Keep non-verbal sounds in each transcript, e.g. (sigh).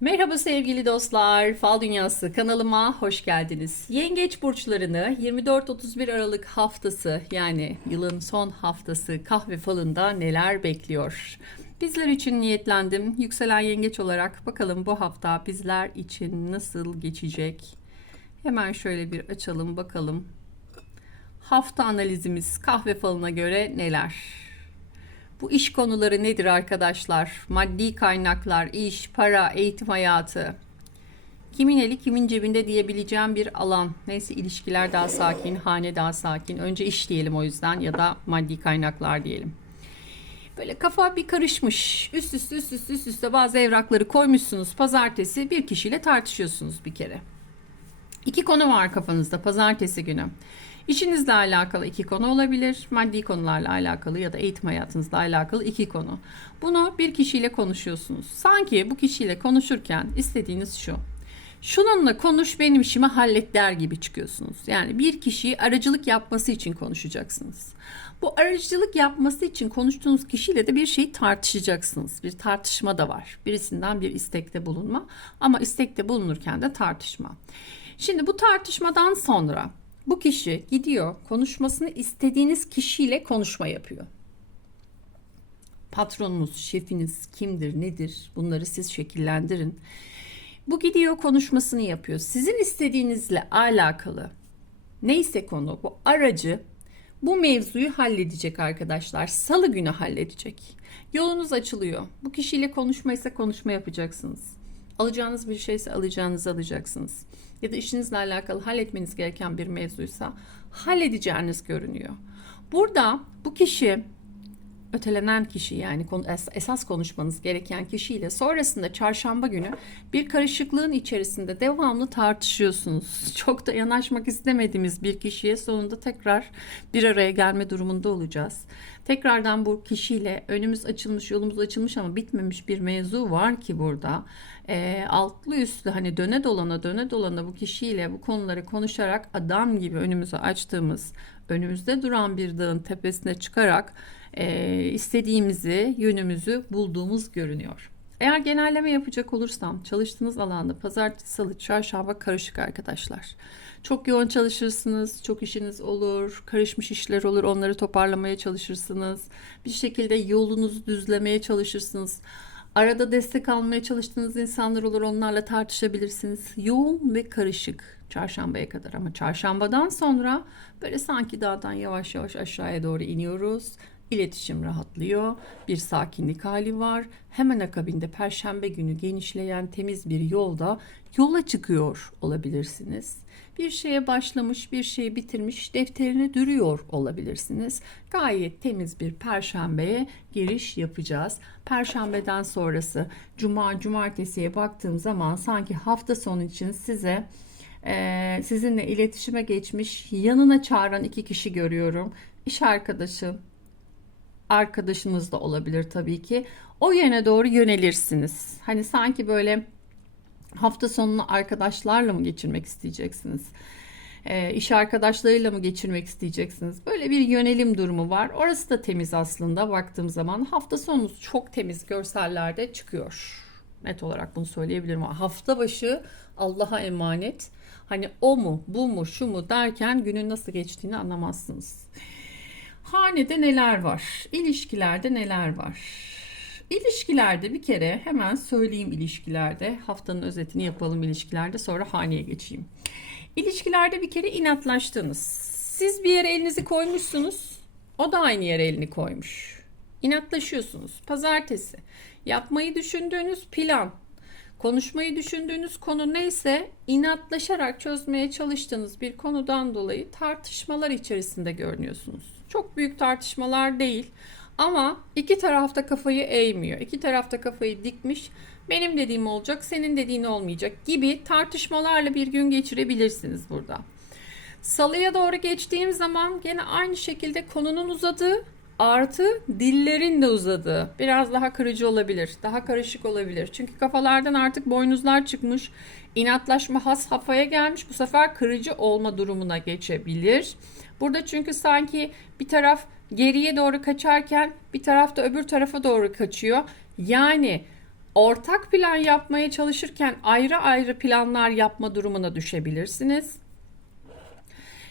Merhaba sevgili dostlar, Fal Dünyası kanalıma hoş geldiniz. Yengeç burçlarını 24-31 Aralık haftası yani yılın son haftası kahve falında neler bekliyor? Bizler için niyetlendim. Yükselen yengeç olarak bakalım bu hafta bizler için nasıl geçecek? Hemen şöyle bir açalım bakalım. Hafta analizimiz kahve falına göre neler? Bu iş konuları nedir arkadaşlar? Maddi kaynaklar, iş, para, eğitim hayatı. Kimin eli kimin cebinde diyebileceğim bir alan. Neyse ilişkiler daha sakin, hane daha sakin. Önce iş diyelim o yüzden ya da maddi kaynaklar diyelim. Böyle kafa bir karışmış. Üst üste üst üste üst üste bazı evrakları koymuşsunuz. Pazartesi bir kişiyle tartışıyorsunuz bir kere. İki konu var kafanızda pazartesi günü. İşinizle alakalı iki konu olabilir. Maddi konularla alakalı ya da eğitim hayatınızla alakalı iki konu. Bunu bir kişiyle konuşuyorsunuz. Sanki bu kişiyle konuşurken istediğiniz şu. Şununla konuş benim işimi hallet der gibi çıkıyorsunuz. Yani bir kişiyi aracılık yapması için konuşacaksınız. Bu aracılık yapması için konuştuğunuz kişiyle de bir şeyi tartışacaksınız. Bir tartışma da var. Birisinden bir istekte bulunma ama istekte bulunurken de tartışma. Şimdi bu tartışmadan sonra bu kişi gidiyor konuşmasını istediğiniz kişiyle konuşma yapıyor. Patronunuz, şefiniz kimdir, nedir bunları siz şekillendirin. Bu gidiyor konuşmasını yapıyor. Sizin istediğinizle alakalı neyse konu bu aracı bu mevzuyu halledecek arkadaşlar. Salı günü halledecek. Yolunuz açılıyor. Bu kişiyle konuşmaysa konuşma yapacaksınız. Alacağınız bir şeyse alacağınızı alacaksınız. Ya da işinizle alakalı halletmeniz gereken bir mevzuysa halledeceğiniz görünüyor. Burada bu kişi ötelenen kişi yani esas konuşmanız gereken kişiyle sonrasında çarşamba günü bir karışıklığın içerisinde devamlı tartışıyorsunuz. (laughs) Çok da yanaşmak istemediğimiz bir kişiye sonunda tekrar bir araya gelme durumunda olacağız. Tekrardan bu kişiyle önümüz açılmış, yolumuz açılmış ama bitmemiş bir mevzu var ki burada. E, altlı üstlü hani döne dolana döne dolana bu kişiyle bu konuları konuşarak adam gibi önümüzü açtığımız, önümüzde duran bir dağın tepesine çıkarak e, istediğimizi, yönümüzü bulduğumuz görünüyor. Eğer genelleme yapacak olursam çalıştığınız alanda pazartesi, salı, çarşamba karışık arkadaşlar. Çok yoğun çalışırsınız, çok işiniz olur, karışmış işler olur, onları toparlamaya çalışırsınız. Bir şekilde yolunuzu düzlemeye çalışırsınız. Arada destek almaya çalıştığınız insanlar olur, onlarla tartışabilirsiniz. Yoğun ve karışık çarşambaya kadar ama çarşambadan sonra böyle sanki dağdan yavaş yavaş aşağıya doğru iniyoruz İletişim rahatlıyor, bir sakinlik hali var. Hemen akabinde perşembe günü genişleyen temiz bir yolda yola çıkıyor olabilirsiniz. Bir şeye başlamış, bir şeyi bitirmiş, defterini duruyor olabilirsiniz. Gayet temiz bir perşembeye giriş yapacağız. Perşembeden sonrası cuma, cumartesiye baktığım zaman sanki hafta sonu için size e, sizinle iletişime geçmiş, yanına çağıran iki kişi görüyorum. İş arkadaşı, arkadaşınız da olabilir tabii ki. O yöne doğru yönelirsiniz. Hani sanki böyle hafta sonunu arkadaşlarla mı geçirmek isteyeceksiniz? E, iş arkadaşlarıyla mı geçirmek isteyeceksiniz? Böyle bir yönelim durumu var. Orası da temiz aslında baktığım zaman. Hafta sonunuz çok temiz görsellerde çıkıyor. Net olarak bunu söyleyebilirim. Hafta başı Allah'a emanet. Hani o mu, bu mu, şu mu derken günün nasıl geçtiğini anlamazsınız. Hanede neler var? İlişkilerde neler var? İlişkilerde bir kere hemen söyleyeyim ilişkilerde. Haftanın özetini yapalım ilişkilerde sonra haneye geçeyim. İlişkilerde bir kere inatlaştınız. Siz bir yere elinizi koymuşsunuz. O da aynı yere elini koymuş. İnatlaşıyorsunuz. Pazartesi. Yapmayı düşündüğünüz plan, konuşmayı düşündüğünüz konu neyse inatlaşarak çözmeye çalıştığınız bir konudan dolayı tartışmalar içerisinde görünüyorsunuz. Çok büyük tartışmalar değil. Ama iki tarafta kafayı eğmiyor. İki tarafta kafayı dikmiş. Benim dediğim olacak, senin dediğin olmayacak gibi tartışmalarla bir gün geçirebilirsiniz burada. Salıya doğru geçtiğim zaman gene aynı şekilde konunun uzadığı artı dillerin de uzadığı biraz daha kırıcı olabilir, daha karışık olabilir. Çünkü kafalardan artık boynuzlar çıkmış, inatlaşma has hafaya gelmiş. Bu sefer kırıcı olma durumuna geçebilir. Burada çünkü sanki bir taraf geriye doğru kaçarken bir taraf da öbür tarafa doğru kaçıyor. Yani ortak plan yapmaya çalışırken ayrı ayrı planlar yapma durumuna düşebilirsiniz.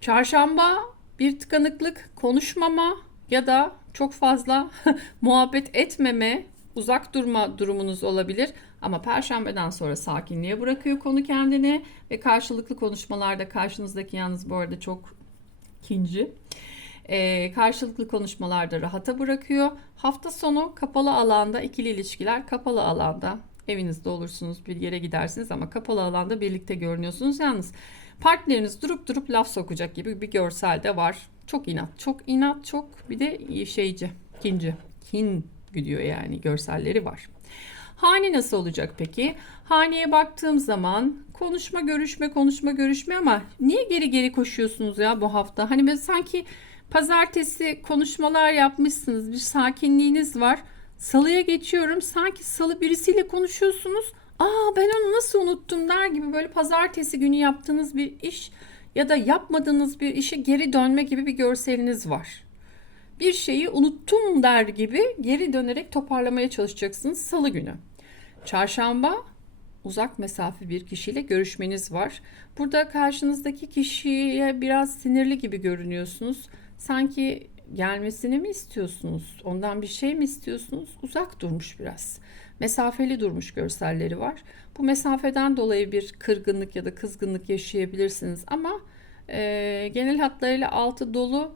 Çarşamba bir tıkanıklık, konuşmama ya da çok fazla (laughs) muhabbet etmeme, uzak durma durumunuz olabilir. Ama perşembeden sonra sakinliğe bırakıyor konu kendini ve karşılıklı konuşmalarda karşınızdaki yalnız bu arada çok ikinci. Ee, karşılıklı konuşmalarda rahata bırakıyor. Hafta sonu kapalı alanda ikili ilişkiler kapalı alanda evinizde olursunuz bir yere gidersiniz ama kapalı alanda birlikte görünüyorsunuz. Yalnız partneriniz durup durup laf sokacak gibi bir görsel de var. Çok inat, çok inat, çok bir de şeyci, kinci, kin gidiyor yani görselleri var. Hane nasıl olacak peki? Haneye baktığım zaman konuşma görüşme konuşma görüşme ama niye geri geri koşuyorsunuz ya bu hafta? Hani böyle sanki pazartesi konuşmalar yapmışsınız bir sakinliğiniz var. Salıya geçiyorum sanki salı birisiyle konuşuyorsunuz. Aa ben onu nasıl unuttum der gibi böyle pazartesi günü yaptığınız bir iş ya da yapmadığınız bir işe geri dönme gibi bir görseliniz var bir şeyi unuttum der gibi geri dönerek toparlamaya çalışacaksınız salı günü. Çarşamba uzak mesafe bir kişiyle görüşmeniz var. Burada karşınızdaki kişiye biraz sinirli gibi görünüyorsunuz. Sanki gelmesini mi istiyorsunuz? Ondan bir şey mi istiyorsunuz? Uzak durmuş biraz. Mesafeli durmuş görselleri var. Bu mesafeden dolayı bir kırgınlık ya da kızgınlık yaşayabilirsiniz ama e, genel hatlarıyla altı dolu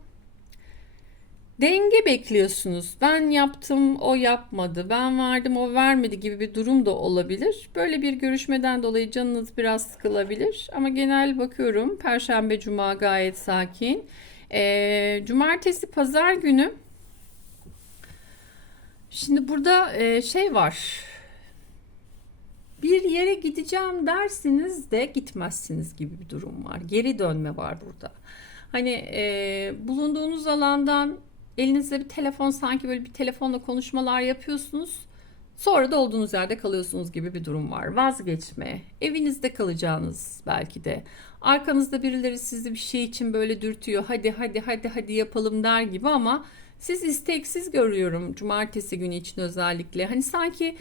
Denge bekliyorsunuz. Ben yaptım, o yapmadı. Ben verdim, o vermedi gibi bir durum da olabilir. Böyle bir görüşmeden dolayı canınız biraz sıkılabilir. Ama genel bakıyorum. Perşembe, cuma gayet sakin. Ee, cumartesi, pazar günü. Şimdi burada e, şey var. Bir yere gideceğim dersiniz de gitmezsiniz gibi bir durum var. Geri dönme var burada. Hani e, bulunduğunuz alandan Elinizde bir telefon sanki böyle bir telefonla konuşmalar yapıyorsunuz. Sonra da olduğunuz yerde kalıyorsunuz gibi bir durum var. Vazgeçme, evinizde kalacağınız belki de. Arkanızda birileri sizi bir şey için böyle dürtüyor. Hadi hadi hadi hadi yapalım der gibi ama siz isteksiz görüyorum cumartesi günü için özellikle. Hani sanki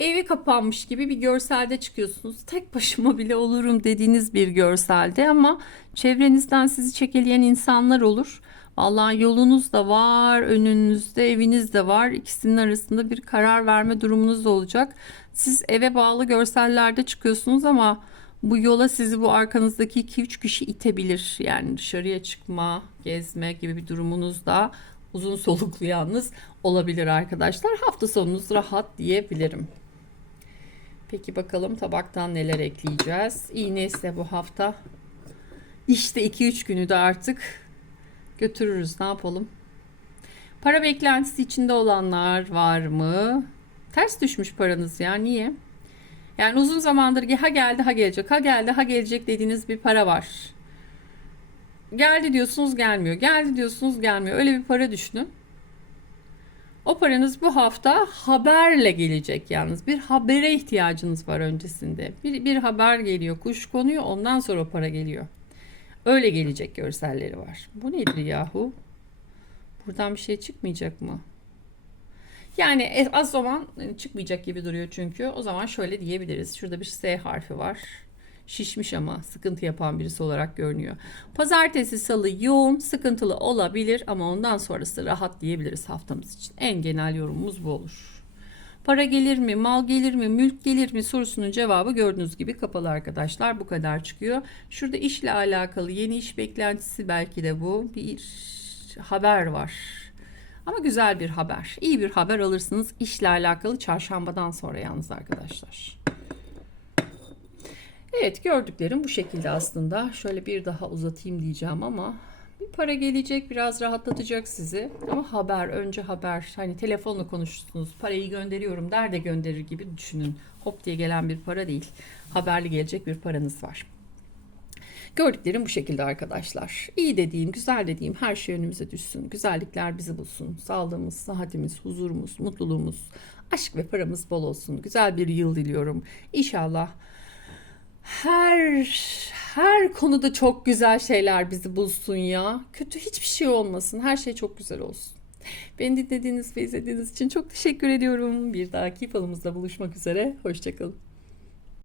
eve kapanmış gibi bir görselde çıkıyorsunuz. Tek başıma bile olurum dediğiniz bir görselde ama çevrenizden sizi çekeleyen insanlar olur. Vallahi yolunuz da var, önünüzde eviniz de var. İkisinin arasında bir karar verme durumunuz olacak. Siz eve bağlı görsellerde çıkıyorsunuz ama bu yola sizi bu arkanızdaki 2-3 kişi itebilir. Yani dışarıya çıkma, gezme gibi bir durumunuz da uzun soluklu yalnız olabilir arkadaşlar. Hafta sonunuz rahat diyebilirim. Peki bakalım tabaktan neler ekleyeceğiz. İğne ise bu hafta işte 2-3 günü de artık götürürüz. Ne yapalım? Para beklentisi içinde olanlar var mı? Ters düşmüş paranız ya. Niye? Yani uzun zamandır ha geldi ha gelecek, ha geldi ha gelecek dediğiniz bir para var. Geldi diyorsunuz gelmiyor. Geldi diyorsunuz gelmiyor. Öyle bir para düşünün. O paranız bu hafta haberle gelecek yalnız. Bir habere ihtiyacınız var öncesinde. Bir, bir haber geliyor, kuş konuyor ondan sonra para geliyor. Öyle gelecek görselleri var. Bu nedir yahu? Buradan bir şey çıkmayacak mı? Yani e, az zaman e, çıkmayacak gibi duruyor çünkü. O zaman şöyle diyebiliriz. Şurada bir S harfi var. Şişmiş ama sıkıntı yapan birisi olarak görünüyor. Pazartesi, salı yoğun, sıkıntılı olabilir ama ondan sonrası rahat diyebiliriz haftamız için. En genel yorumumuz bu olur. Para gelir mi, mal gelir mi, mülk gelir mi sorusunun cevabı gördüğünüz gibi kapalı arkadaşlar. Bu kadar çıkıyor. Şurada işle alakalı yeni iş beklentisi belki de bu. Bir haber var. Ama güzel bir haber. İyi bir haber alırsınız işle alakalı çarşambadan sonra yalnız arkadaşlar. Evet gördüklerim bu şekilde aslında. Şöyle bir daha uzatayım diyeceğim ama bir para gelecek biraz rahatlatacak sizi. Ama haber önce haber. Hani telefonla konuştunuz parayı gönderiyorum der de gönderir gibi düşünün. Hop diye gelen bir para değil. Haberli gelecek bir paranız var. Gördüklerim bu şekilde arkadaşlar. İyi dediğim, güzel dediğim her şey önümüze düşsün. Güzellikler bizi bulsun. Sağlığımız, sıhhatimiz, huzurumuz, mutluluğumuz, aşk ve paramız bol olsun. Güzel bir yıl diliyorum. İnşallah her her konuda çok güzel şeyler bizi bulsun ya. Kötü hiçbir şey olmasın. Her şey çok güzel olsun. Beni dinlediğiniz ve izlediğiniz için çok teşekkür ediyorum. Bir dahaki falımızda buluşmak üzere. Hoşçakalın.